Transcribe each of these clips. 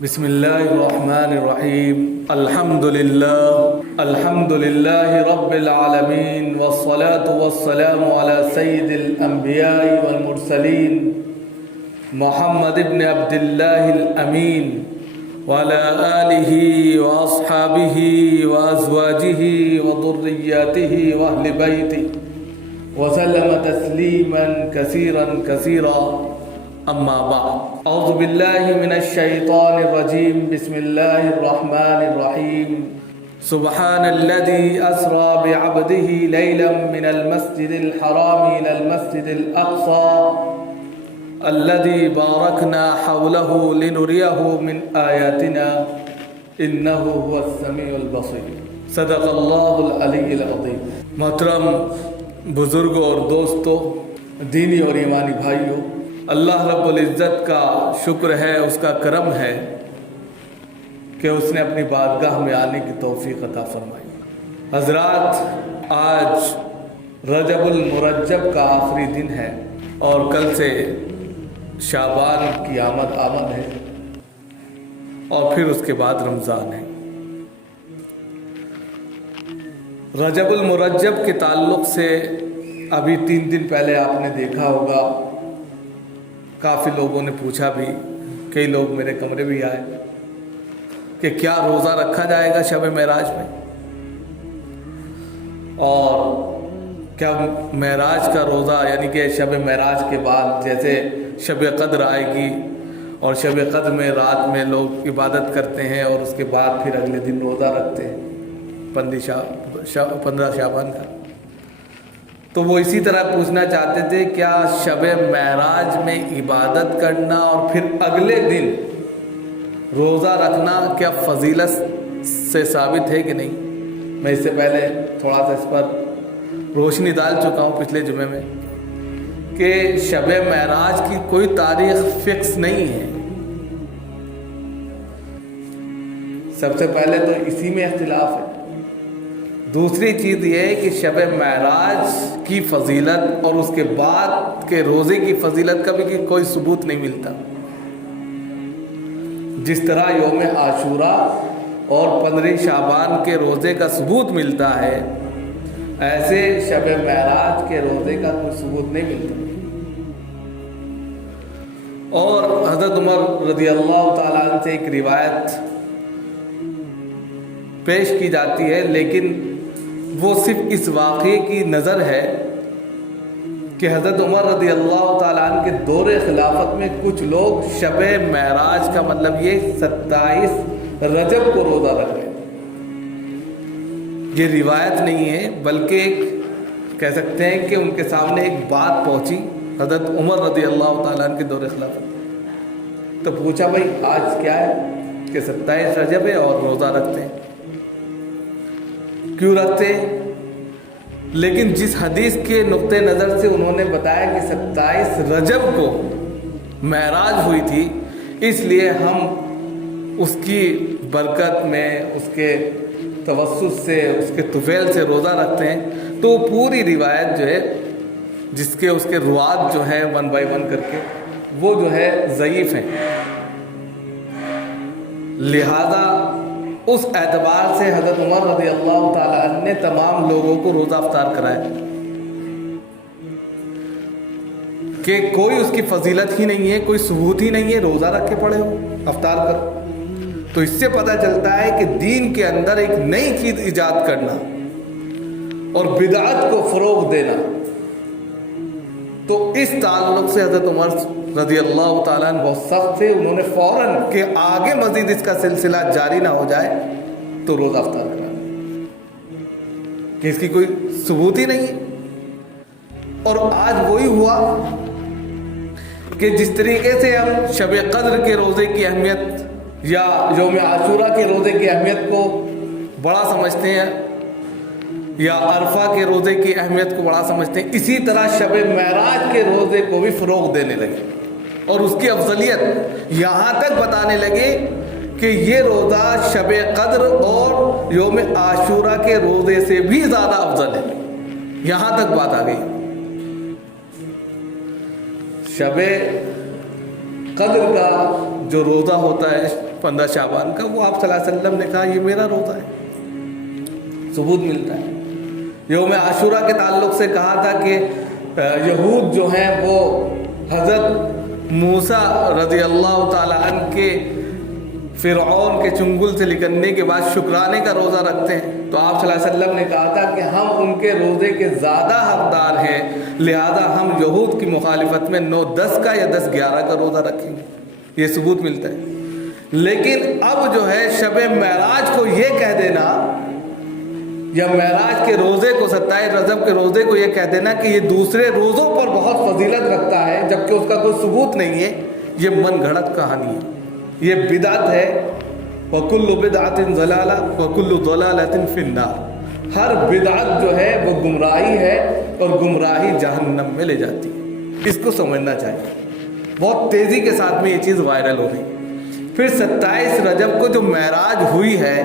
بسم الله الرحمن الرحيم الحمد لله رب العالمين والصلاة والسلام على سيد الأنبياء والمرسلين محمد بن عبد الله الأمين وعلى آله وأصحابه وأزواجه وذرياته وأهل بيته وسلم تسليما كثيرا أما بعد أعوذ بالله من الشيطان الرجيم بسم الله الرحمن الرحيم سبحان الذي أسرى بعبده ليلا من المسجد الحرام إلى المسجد الأقصى الذي باركنا حوله لنريه من آياتنا إنه هو السميع البصير صدق الله العلي العظيم. محترم بزرگوں اور دوستوں، دینی اور ایمانی بھائیوں، اللہ رب العزت کا شکر ہے، اس کا کرم ہے کہ اس نے اپنی بارگاہ میں آنے کی توفیق عطا فرمائی. حضرات، آج رجب المرجب کا آخری دن ہے اور کل سے شعبان کی آمد ہے اور پھر اس کے بعد رمضان ہے. رجب المرجب کے تعلق سے ابھی 3 دن پہلے آپ نے دیکھا ہوگا، کافی لوگوں نے پوچھا بھی، کئی لوگ میرے کمرے بھی آئے کہ کیا روزہ رکھا جائے گا شب معراج میں، اور کیا معراج کا روزہ یعنی کہ شب معراج کے بعد جیسے شب قدر آئے گی اور شب قدر میں رات میں لوگ عبادت کرتے ہیں اور اس کے بعد پھر اگلے دن روزہ رکھتے ہیں 15 شعبان کا، تو وہ اسی طرح پوچھنا چاہتے تھے کیا شب معراج میں عبادت کرنا اور پھر اگلے دن روزہ رکھنا کیا فضیلت سے ثابت ہے کہ نہیں. میں اس سے پہلے تھوڑا سا اس پر روشنی ڈال چکا ہوں پچھلے جمعے میں کہ شب معراج کی کوئی تاریخ فکس نہیں ہے. سب سے پہلے تو اسی میں اختلاف ہے. دوسری چیز یہ ہے کہ شب معراج کی فضیلت اور اس کے بعد کے روزے کی فضیلت کا بھی کوئی ثبوت نہیں ملتا. جس طرح یوم عاشوراء اور 15 شعبان کے روزے کا ثبوت ملتا ہے، ایسے شب معراج کے روزے کا کوئی ثبوت نہیں ملتا. اور حضرت عمر رضی اللہ تعالیٰ عنہ سے ایک روایت پیش کی جاتی ہے، لیکن وہ صرف اس واقعے کی نظر ہے کہ حضرت عمر رضی اللہ تعالیٰ عنہ کے دور خلافت میں کچھ لوگ شب معراج کا مطلب یہ 27 رجب کو روزہ رکھ لیں. یہ روایت نہیں ہے، بلکہ کہہ سکتے ہیں کہ ان کے سامنے ایک بات پہنچی حضرت عمر رضی اللہ تعالیٰ عنہ کے دور خلافت، تو پوچھا بھائی آج کیا ہے کہ 27 رجب ہے اور روزہ رکھتے ہیں، کیوں رکھتے ہیں؟ لیکن جس حدیث کے نقطۂ نظر سے انہوں نے بتایا کہ 27 رجب کو معراج ہوئی تھی، اس لیے ہم اس کی برکت میں، اس کے توسط سے، اس کے طفیل سے روزہ رکھتے ہیں، تو پوری روایت جو ہے جس کے اس کے روات جو ہیں 1 by 1 کر کے وہ جو ہے ضعیف ہیں. لہذا اس اعتبار سے حضرت عمر رضی اللہ تعالیٰ عنہ نے تمام لوگوں کو روزہ افطار کرایا کہ کوئی اس کی فضیلت ہی نہیں ہے، کوئی ثبوت ہی نہیں ہے، روزہ رکھ کے پڑے ہو، افطار کرو. تو اس سے پتہ چلتا ہے کہ دین کے اندر ایک نئی چیز ایجاد کرنا اور بدعت کو فروغ دینا، تو اس تعلق سے حضرت عمر رضی اللہ تعالیٰ عنہ بہت سخت تھے. انہوں نے فوراً کہ آگے مزید اس کا سلسلہ جاری نہ ہو جائے تو روزہ افطار کرا کہ اس کی کوئی ثبوت ہی نہیں ہے. اور آج وہی ہوا کہ جس طریقے سے ہم شب قدر کے روزے کی اہمیت یا یوم عاشوراء کے روزے کی اہمیت کو بڑا سمجھتے ہیں یا عرفہ کے روزے کی اہمیت کو بڑا سمجھتے ہیں، اسی طرح شب معراج کے روزے کو بھی فروغ دینے لگے اور اس کی افضلیت یہاں تک بتانے لگے کہ یہ روزہ شب قدر اور یوم عاشوراء کے روزے سے بھی زیادہ افضل ہے. یہاں تک بات آ گئی. شب قدر کا جو روزہ ہوتا ہے 15 शाबान का, वो आप सल्लल्लाहु अलैहि वसल्लम ने कहा ये मेरा रोज़ा है, सबूत मिलता है। यौम आशूरा के ताल्लुक़ से कहा था कि यहूद जो हैं वो हज़रत मूसा रज़ी अल्लाह ताला अन्हु के फ़िरऔन के चुंगल से निकलने के बाद शुक्राने का रोज़ा रखते हैं। तो आप सल्लल्लाहु अलैहि वसल्लम ने कहा था कि हम उनके रोज़े के ज़्यादा हकदार हैं, लिहाजा हम यहूद की मुखालिफत में 9-10 का या 10-11 का रोज़ा रखेंगे। ये सबूत मिलता है। लेकिन अब जो है शब महराज को ये कह देना, या महराज के रोज़े को 27 रजब के रोज़े को ये कह देना कि ये दूसरे रोज़ों पर बहुत फजीलत रखता है, जबकि उसका कोई सबूत नहीं है, ये मन घड़त कहानी है, ये बिदात है। वकुल्लु बिदअतिन ज़लाला वकुल्लु ज़लालतिन फिन्नार। हर बिदात जो है वो गुमराही है और गुमराही जहन्नम में ले जाती है। इसको समझना चाहिए। बहुत तेज़ी के साथ में ये चीज़ वायरल हो रही। फिर 27 रजब को जो महराज हुई है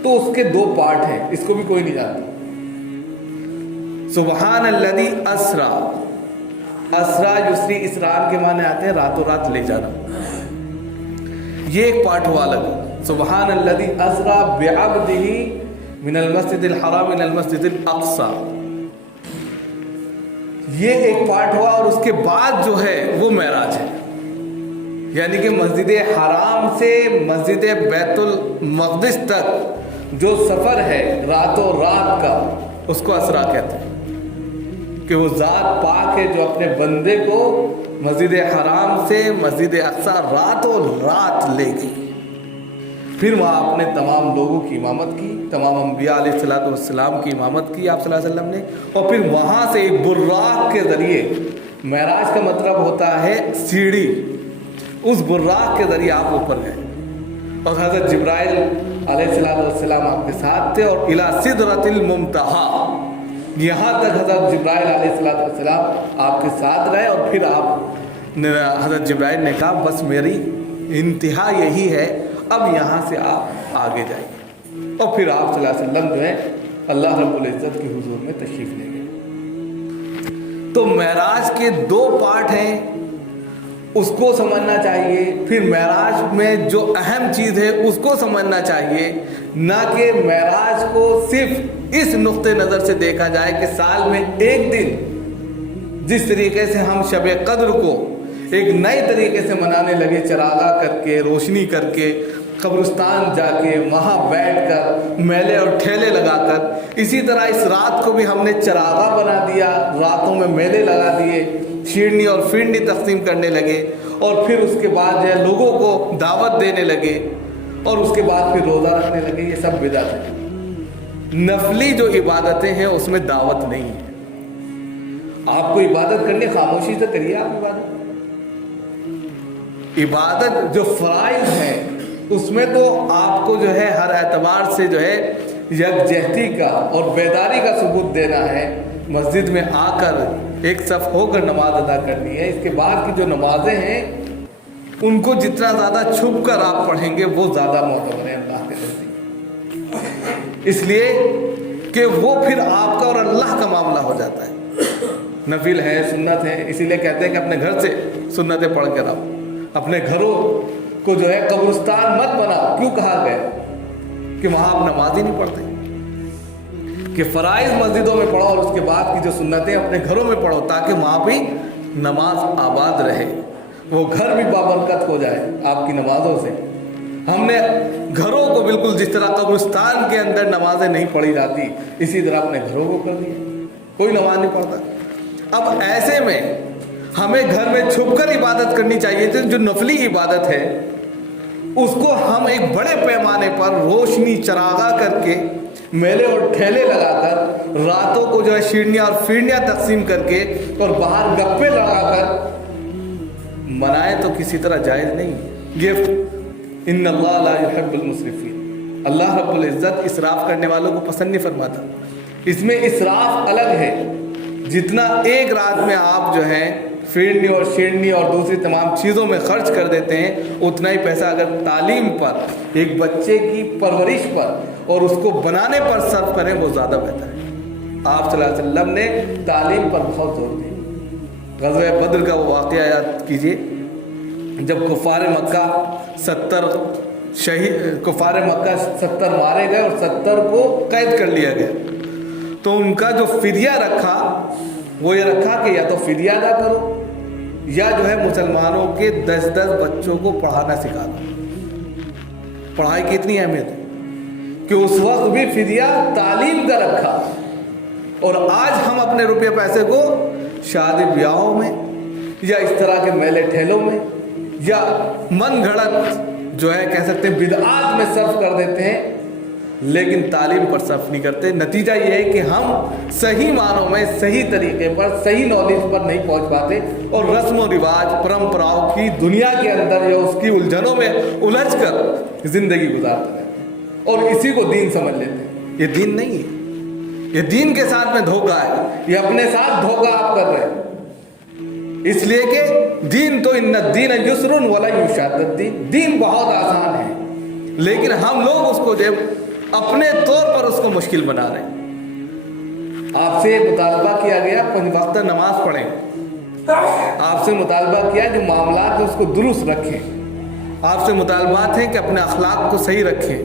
तो उसके 2 पार्ट हैं, इसको भी कोई नहीं जानता। सुबहानल्लज़ी अस्रा, अस्रा युस्री इसरार के माने आते हैं रातों रात ले जाना। ये एक पार्ट हुआ अलग। सुबहानल्लज़ी अस्रा बिअब्दिही मिनल मस्जिदिल हराम इलल मस्जिदिल अक़सा, ये एक पार्ट हुआ। और उसके बाद जो है वो महराज है, यानी कि मस्जिद हराम से मस्जिद बैतुल मक़दिस तक जो सफ़र है रातों रात का, उसको असरा कहते हैं। कि वो ज़ात पाक है जो अपने बंदे को मस्जिद हराम से मस्जिद अक़सा रातों रात ले गई। फिर वहाँ आपने तमाम लोगों की इमामत की, तमाम अंबिया अलैहिस्सलातु वस्सलाम की इमामत की आप सल्लल्लाहु अलैहि वसल्लम ने। और फिर वहाँ से एक बुर्राक के ज़रिए, महराज का मतलब होता है सीढ़ी, उस बुर्राक के ज़रिए आप ऊपर गए और हज़रत जिब्राइल अलैहिस्सलातु वस्सलाम आपके साथ थे। और इला सिदरतिल मुंतहा, यहाँ तक हज़रत जिब्राइल अलैहिस्सलातु वस्सलाम आपके साथ रहे। और फिर आप हज़रत जिब्राइल ने कहा बस मेरी इंतहा यही है, अब यहाँ से आप आगे जाइए। और फिर आप सल्लल्लाहु अलैहि वसल्लम जो है अल्लाह रब्बुल इज़्ज़त के हुजूर में तशरीफ़ ले गए। तो महराज के 2 पार्ट हैं, उसको समझना चाहिए। फिर महराज में जो अहम चीज़ है उसको समझना चाहिए, ना कि महराज को सिर्फ इस नुक्ते नज़र से देखा जाए कि साल में एक दिन जिस तरीके से हम शब कद्र को एक नए तरीके से मनाने लगे, चरागा करके, रोशनी करके, कब्रिस्तान जाके वहाँ बैठकर मेले और ठेले लगाकर, इसी तरह इस रात को भी हमने चरागा बना दिया, रातों में मेले लगा दिए, शीरनी और फिरनी तकसीम करने लगे। और फिर उसके बाद जो है लोगों को दावत देने लगे और उसके बाद फिर रोज़ा रखने लगे। ये सब बिदअत है। नफली जो इबादतें हैं उसमें दावत नहीं है। आपको इबादत करनी, खामोशी से करिए आप इबादत जो फ़राइज़ हैं उसमें तो आपको जो है हर एतबार से जो है यकजहती का और बेदारी का सबूत देना है। मस्जिद में आकर एक सफ़ होकर नमाज अदा करनी है। इसके बाद की जो नमाजें हैं उनको जितना ज़्यादा छुप कर आप पढ़ेंगे वो ज़्यादा मोतबर है अल्लाह के नज़दीक, इसलिए कि वो फिर आपका और अल्लाह का मामला हो जाता है। नफिल है, सुन्नत है, इसीलिए कहते हैं कि अपने घर से सुन्नतें पढ़ कर आओ। अपने घरों को जो है कब्रिस्तान मत बनाओ। क्यों कहा गया कि वहाँ आप नमाज ही नहीं पढ़ते, कि फ़राइज़ मस्जिदों में पढ़ो और उसके बाद की जो सुन्नतें अपने घरों में पढ़ो, ताकि वहाँ भी नमाज आबाद रहे, वो घर भी बाबरकत हो जाए आपकी नमाज़ों से। हमने घरों को बिल्कुल जिस तरह कब्रिस्तान के अंदर नमाजें नहीं पढ़ी जाती, इसी तरह अपने घरों को कर दिया, कोई नमाज नहीं पढ़ता। अब ऐसे में हमें घर में छुपकर इबादत करनी चाहिए। जो नफली इबादत है उसको हम एक बड़े पैमाने पर रोशनी चरागा करके, मेले और ठेले लगाकर, रातों को जो है शीरनियाँ और फिरनियाँ तकसीम करके और बाहर गप्पे लगाकर मनाए तो किसी तरह जायज़ नहीं। ये इन्नल्लाह ला युहिब्बुल मुस्रिफीन, अल्लाह रब्बुल इज़्ज़त इसराफ करने वालों को पसंद नहीं फरमाता। इसमें इसराफ अलग है। जितना एक रात में आप जो है फिरनी और शीरनी और दूसरी तमाम चीज़ों में खर्च कर देते हैं, उतना ही पैसा अगर तालीम पर, एक बच्चे की परवरिश पर और उसको बनाने पर सर्फ करें वो ज़्यादा बेहतर है। आप सल्लल्लाहु अलैहि वसल्लम ने तालीम पर बहुत जोर दिया। ग़ज़वा बद्र का वो वाक़या याद कीजिए, जब कुफ़ार मक्का 70 शहीद कुफार मक्का 70 मारे गए और 70 को कैद कर लिया गया। तो उनका जो फिदिया रखा वो ये रखा कि या तो फिदिया अदा करो या जो है मुसलमानों के 10-10 बच्चों को पढ़ाना सिखा दो। पढ़ाई की इतनी अहमियत है कि उस वक्त भी फिदिया तालीम का रखा, और आज हम अपने रुपये पैसे को शादी ब्याहों में या इस तरह के मेले ठेलों में या मन घड़त जो है कह सकते हैं बिदआत में सर्फ कर देते हैं, लेकिन तालीम पर सर्फ नहीं करते। नतीजा ये है कि हम सही मानों में सही तरीके पर सही नॉलेज पर नहीं पहुंच पाते और रस्म व रिवाज परंपराओं की दुनिया के अंदर या उसकी उलझनों में उलझ कर जिंदगी गुजारते रहते हैं और इसी को दीन समझ लेते हैं। ये दीन नहीं है, ये दीन के साथ में धोखा है, ये अपने साथ धोखा आप कर रहे हैं। इसलिए कि दीन तो इन्ना दीन युस्रुन वला युशाद्दद दीन बहुत आसान है, लेकिन हम लोग उसको जो अपने तौर पर उसको मुश्किल बना रहे हैं। आपसे मुतालबा किया गया 5 वक्त नमाज पढ़ें, आपसे मुतालबा किया जो मामलात उसको दुरुस्त रखें, आपसे मुतालबात हैं कि अपने अखलाक को सही रखें,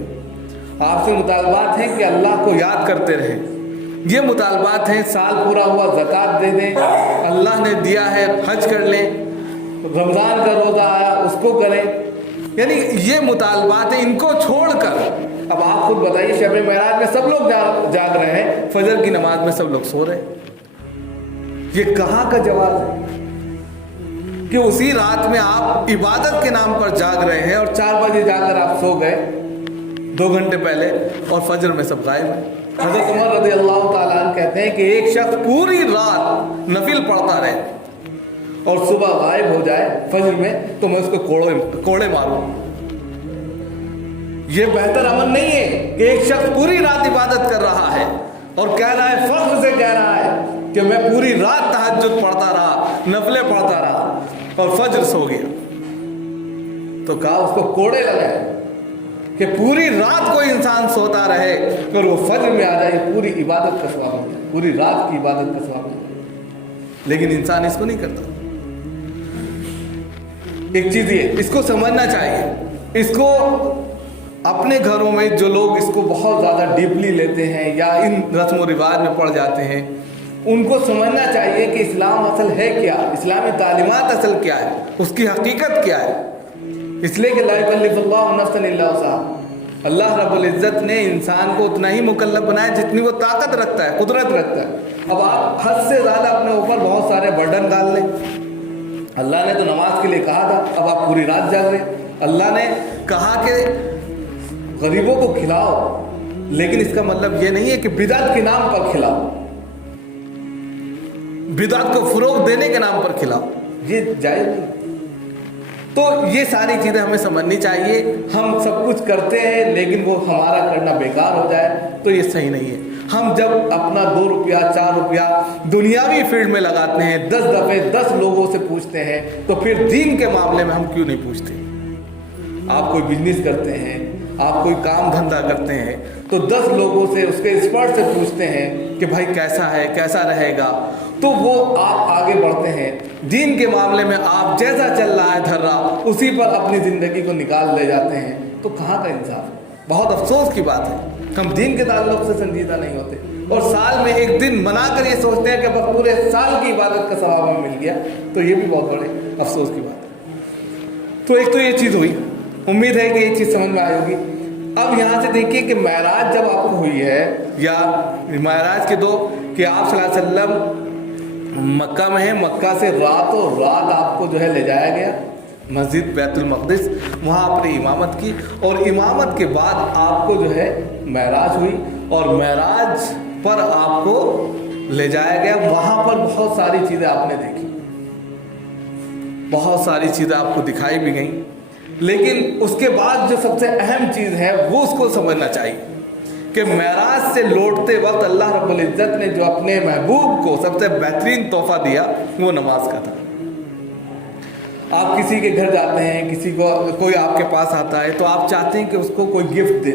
आपसे मुतालबात हैं कि अल्लाह को याद करते रहें। ये मुतालबात हैं, साल पूरा हुआ ज़कात दे दें, अल्लाह ने दिया है हज कर लें, रमज़ान का रोज़ा आया उसको करें। यानी ये मुतालबात हैं, इनको छोड़कर अब आप खुद बताइए शब मेराज में सब लोग जाग रहे हैं, फजर की नमाज में सब लोग सो रहे हैं। ये कहाँ का जवाब है कि उसी रात में आप इबादत के नाम पर जाग रहे हैं और 4 बजे जाकर आप सो गए 2 घंटे पहले और फजर में सब गायब है। हज़रत उमर रज़ी अल्लाह ताला अन्हु कहते हैं कि एक शख्स पूरी रात नफिल पढ़ता रहे और सुबह गायब हो जाए फजर में तो मैं उसको कोड़े मारूं। ये बेहतर अमल नहीं है कि एक शख्स पूरी रात इबादत कर रहा है और कह रहा है, फख्र से कह रहा है कि मैं पूरी रात तहज्जुद पढ़ता रहा, नफले पढ़ता रहा और फजर सो गया। तो कहा उसको कोड़े लगाए कि पूरी रात कोई इंसान सोता रहे और वो फजर में आ जाए, पूरी इबादत का सवाब मिल जाए, पूरी रात की इबादत का सवाब मिल जाए। लेकिन इंसान इसको नहीं करता। एक चीज ये इसको समझना चाहिए, इसको अपने घरों में जो लोग इसको बहुत ज़्यादा डीपली लेते हैं या इन रस्म व रिवाज में पड़ जाते हैं, उनको समझना चाहिए कि इस्लाम असल है क्या, इस्लामी तालीमात असल क्या है, उसकी हकीकत क्या है। इसलिए कि ला युकल्लिफुल्लाहु नफ्सन इल्ला वुसअहा, अल्लाह रब्बुल इज़्ज़त ने इंसान को उतना ही मुकल्लफ बनाया जितनी वो ताकत रखता है, कुदरत रखता है। अब आप हद से ज़्यादा अपने ऊपर बहुत सारे बर्डन डाल लें। अल्लाह ने तो नमाज के लिए कहा था, अब आप पूरी रात जाग रहे। अल्लाह ने कहा कि गरीबों को खिलाओ, लेकिन इसका मतलब ये नहीं है कि बिदअत के नाम पर खिलाओ, बिदअत को फरोग देने के नाम पर खिलाओ, ये जायज़ नहीं। तो ये सारी चीज़ें हमें समझनी चाहिए। हम सब कुछ करते हैं लेकिन वो हमारा करना बेकार हो जाए तो ये सही नहीं है। हम जब अपना 2 रुपया 4 रुपया दुनियावी फील्ड में लगाते हैं, 10 दफ़े 10 लोगों से पूछते हैं, तो फिर दीन के मामले में हम क्यों नहीं पूछते? आप कोई बिजनेस करते हैं, आप कोई काम धंधा करते हैं, तो 10 लोगों से उसके एक्सपर्ट से पूछते हैं कि भाई कैसा है, कैसा रहेगा, तो वो आप आगे बढ़ते हैं। दीन के मामले में आप जैसा चल रहा है धर्रा उसी पर अपनी ज़िंदगी को निकाल ले जाते हैं, तो कहाँ का इंसाफ। बहुत अफसोस की बात है, हम दीन के ताल्लुक से संजीदा नहीं होते और साल में एक दिन मनाकर ये सोचते हैं कि बस पूरे साल की इबादत का सवाब हमें मिल गया, तो ये भी बहुत बड़े अफसोस की बात है। तो एक तो ये चीज़ हुई, उम्मीद है कि ये चीज़ समझ में आई होगी। अब यहाँ से देखिए कि महराज जब आपको हुई है, या महराज के 2 कि आप सल्लल्लाहु अलैहि वसल्लम मक्का में है, मक्का से रातों रात आपको जो है ले जाया गया मस्जिद बैतुल मक़दिस, वहाँ आपने इमामत की और इमामत के बाद आपको जो है महराज हुई और महराज पर आपको ले जाया गया। वहाँ पर बहुत सारी चीज़ें आपने देखी, बहुत सारी चीज़ें आपको दिखाई भी गई, लेकिन उसके बाद जो सबसे अहम चीज़ है वो उसको समझना चाहिए कि महराज से लौटते वक्त अल्लाह रब्बुल इज़्ज़त ने जो अपने महबूब को सबसे बेहतरीन तोहफा दिया वो नमाज का था। आप किसी के घर जाते हैं, किसी को कोई आपके पास आता है तो आप चाहते हैं कि उसको कोई गिफ्ट दे,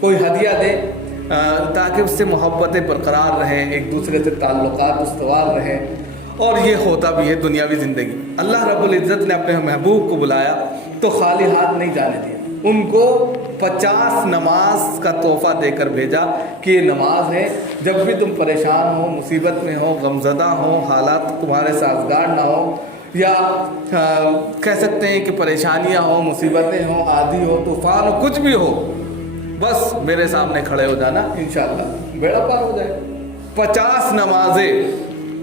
कोई हदिया दे, ताकि उससे मोहब्बतें बरकरार रहें, एक दूसरे से ताल्लुकात उस्तवार रहें। और ये होता भी है दुनियावी ज़िंदगी। अल्लाह रब्बुल इज़्ज़त ने अपने महबूब को बुलाया तो खाली हाथ नहीं जाने दिया। ان کو 50 نماز کا تحفہ دے کر بھیجا کہ یہ نماز ہے، جب بھی تم پریشان ہو، مصیبت میں ہو، غمزدہ ہو، حالات تمہارے سازگار نہ ہو، یا کہہ سکتے ہیں کہ پریشانیاں ہوں، مصیبتیں ہوں، آندھی ہو، طوفان ہو، کچھ بھی ہو، بس میرے سامنے کھڑے ہو جانا، انشاءاللہ بیڑا پار ہو جائے۔ 50 نمازیں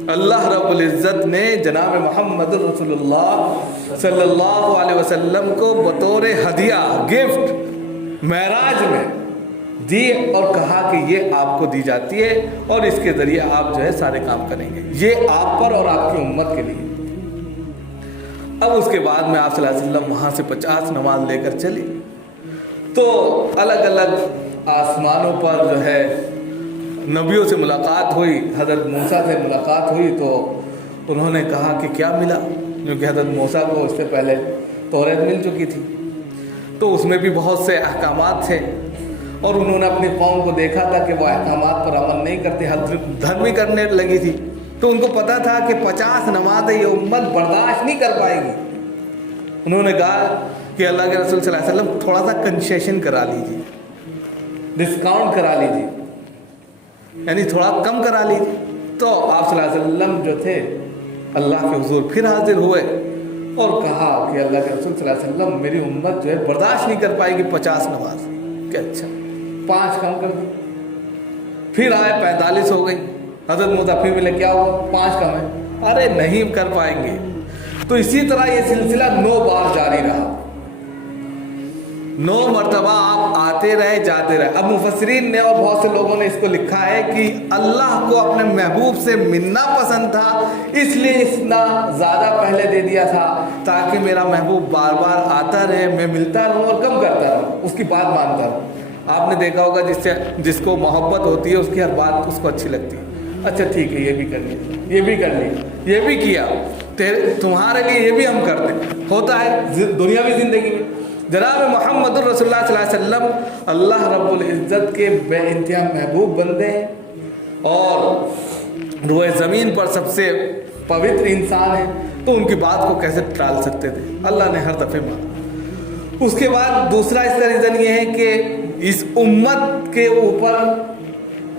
اللہ رب العزت نے جناب محمد رسول اللہ صلی اللہ علیہ وسلم کو بطور ہدیہ، گفٹ، معراج میں دی اور کہا کہ یہ آپ کو دی جاتی ہے اور اس کے ذریعے آپ جو ہے سارے کام کریں گے، یہ آپ پر اور آپ کی امت کے لیے۔ اب اس کے بعد میں آپ صلی اللہ علیہ وسلم وہاں سے 50 نماز لے کر چلے، تو الگ الگ آسمانوں پر جو ہے نبیوں سے ملاقات ہوئی، حضرت موسیٰ سے ملاقات ہوئی، تو انہوں نے کہا کہ کیا ملا، کیونکہ حضرت موسیٰ کو اس سے پہلے توریت مل چکی تھی، تو اس میں بھی بہت سے احکامات تھے، اور انہوں نے اپنی قوم کو دیکھا تھا کہ وہ احکامات پر عمل نہیں کرتے، دھرمی کرنے لگی تھی، تو ان کو پتا تھا کہ 50 نمازیں یہ امت برداشت نہیں کر پائے گی۔ انہوں نے کہا کہ اللہ کے رسول صلی اللہ علیہ وسلم تھوڑا سا کنسیشن کرا لیجیے، ڈسکاؤنٹ کرا لیجیے، یعنی تھوڑا کم کرا لیجیے۔ تو آپ صلی اللہ علیہ وسلم جو تھے اللہ کے حضور پھر حاضر ہوئے اور کہا کہ اللہ کے رسول صلی اللہ علیہ وسلم میری امت جو ہے برداشت نہیں کر پائے گی 50 نماز، کہ اچھا 5 کم کر دیں۔ پھر آئے 45 ہو گئی، حضرت موسیٰ پھر ملے، کیا ہوا 5 کم ہے، ارے نہیں کر پائیں گے۔ تو اسی طرح یہ سلسلہ 9 بار جاری رہا، 9 مرتبہ آپ آتے رہے جاتے رہے۔ اب مفسرین نے اور بہت سے لوگوں نے اس کو لکھا ہے کہ اللہ کو اپنے محبوب سے ملنا پسند تھا، اس لیے اتنا زیادہ پہلے دے دیا تھا تاکہ میرا محبوب بار بار آتا رہے، میں ملتا رہوں اور کم کرتا رہوں، اس کی بات مانتا رہوں۔ آپ نے دیکھا ہوگا جس کو محبت ہوتی ہے اس کی ہر بات اس کو اچھی لگتی ہے، اچھا ٹھیک ہے یہ بھی کر لیا، یہ بھی کر لیا، یہ بھی کیا، تمہارے لیے یہ بھی ہم کرتے ہیں، ہوتا ہے دنیاوی زندگی میں۔ جناب محمد الرسول اللہ صلی اللہ علیہ وسلم اللہ رب العزت کے بے انتہا محبوب بندے ہیں اور روئے زمین پر سب سے پوتر انسان ہیں، تو ان کی بات کو کیسے ٹال سکتے تھے، اللہ نے ہر دفعہ مانا۔ اس کے بعد دوسرا اس کا ریزن یہ ہے کہ اس امت کے اوپر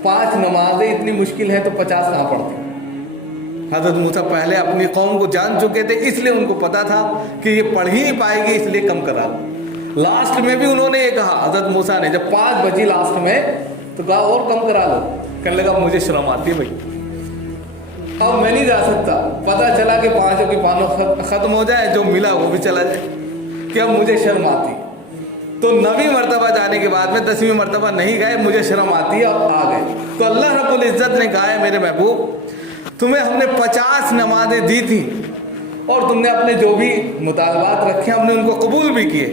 5 نمازیں اتنی مشکل ہیں تو 50 کہاں پڑھتی۔ حضرت موسیٰ پہلے اپنی قوم کو جان چکے تھے، اس لیے ان کو پتا تھا کہ یہ پڑھ ہی نہیں پائے گی، اس لیے کم کرا لو۔ لاسٹ میں بھی انہوں نے یہ کہا، حضرت موسیٰ نے جب 5 بجی لاسٹ میں تو کہا اور کم کرا لو، کہنے لگا مجھے شرم آتی ہے بھائی، اب میں نہیں جا سکتا، پتا چلا کہ 5 کی 5 ختم ہو جائے، جو ملا وہ بھی چلا جائے، کہ اب مجھے شرم آتی۔ تو 9ویں مرتبہ جانے کے بعد میں 10ویں مرتبہ نہیں گئے، مجھے شرم آتی ہے، اب آ گئے۔ تو اللہ رب العزت نے کہا ہے میرے محبوب تمہیں ہم نے 50 نمازیں دی تھیں اور تم نے اپنے جو بھی مطالبات رکھے ہم نے ان کو قبول بھی کیے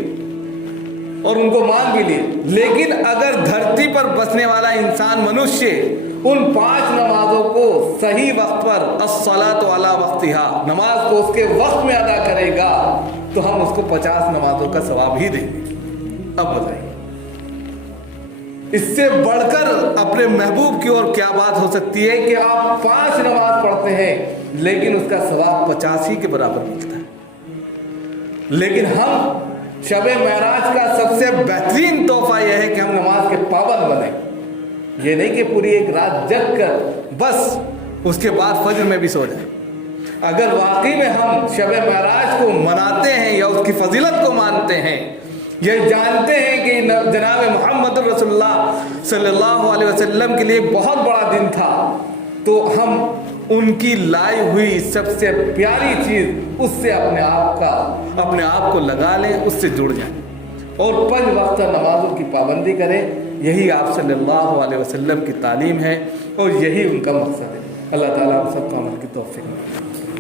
اور ان کو مان بھی لیے، لیکن اگر دھرتی پر بسنے والا انسان منشیہ ان 5 نمازوں کو صحیح وقت پر الصلاۃ علی وقتہا، نماز کو اس کے وقت میں ادا کرے گا تو ہم اس کو 50 نمازوں کا ثواب ہی دیں گے۔ اب بتائیے اس سے بڑھ کر اپنے محبوب کی اور کیا بات ہو سکتی ہے کہ آپ 5 نماز پڑھتے ہیں لیکن اس کا ثواب 50 ہی کے برابر ملتا ہے۔ لیکن ہم شب معراج کا سب سے بہترین تحفہ یہ ہے کہ ہم نماز کے پابند بنیں، یہ نہیں کہ پوری ایک رات جگ کر بس اس کے بعد فجر میں بھی سو جائیں۔ اگر واقعی میں ہم شب معراج کو مناتے ہیں یا اس کی فضیلت کو مانتے ہیں، یہ جانتے ہیں کہ جناب محمد رسول اللہ صلی اللہ علیہ وسلم کے لیے بہت بڑا دن تھا، تو ہم ان کی لائی ہوئی سب سے پیاری چیز اس سے اپنے آپ کو لگا لیں، اس سے جڑ جائیں اور 5 وقت نمازوں کی پابندی کریں۔ یہی آپ صلی اللہ علیہ وسلم کی تعلیم ہے اور یہی ان کا مقصد ہے۔ اللہ تعالیٰ ہم سب کو عمل کی توفیق دے۔